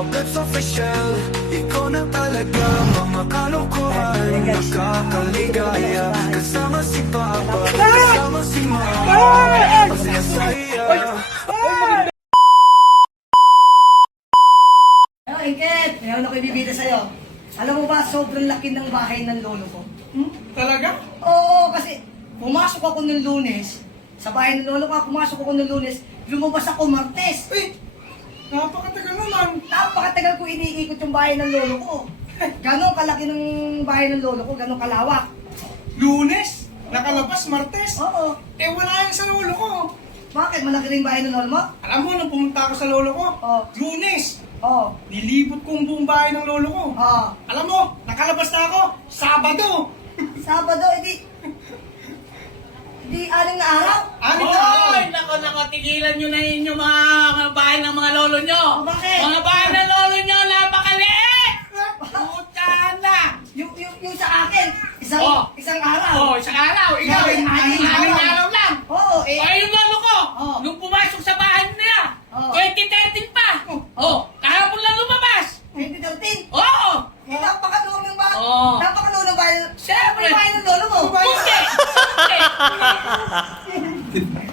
It's official, ikaw na talaga. Mga kalokohan, nakakaligaya. Kasama si Papa, kasama si Mama, masaya-saya. Ingket, meron ako ibibida sa'yo. Alam mo ba, sobrang laki ng bahay ng lolo ko. Talaga? Oo, kasi pumasok ako ng Lunes, sa bahay ng lolo ko, pumasok ako ng Lunes, lumabas ako Martes. Uy! Napakatagal naman. Napakatagal ko iniikot yung bahay ng lolo ko. Ganon kalaki ng bahay ng lolo ko, ganon kalawak. Lunes? Nakalabas, Martes? Oo. Eh wala yan sa lolo ko. Bakit? Malaki rin bahay ng lolo mo? Alam mo, nung pumunta ako sa lolo ko, Oo. Lunes, Oo. nilibot ko ang buong bahay ng lolo ko. Oo. Alam mo, nakalabas na ako, Sabado. Sabado, hindi aling na araw? Anim na araw. Oy! Nako, tigilan nyo na yun yung mga bahay ng mga lolo nyo. Oh, bakit? Mga bahay ng lolo nyo, napakaliit! Puta na! Yung sa akin, Oh. isang araw. Oh, isang araw. Ikaw, Anim aning araw lang. Oo, eh. Ay, yung lolo ko, Oh. nung pumasok sa bahay nila, Oh. 2013 pa. Oh, kahapon lang lumabas. 2013. Oo! Eh, napakaluwag ng bahay. Oo. Napakaluwag ng bahay. Siyempre. May bahay ng lolo mo. Hindi! Hindi!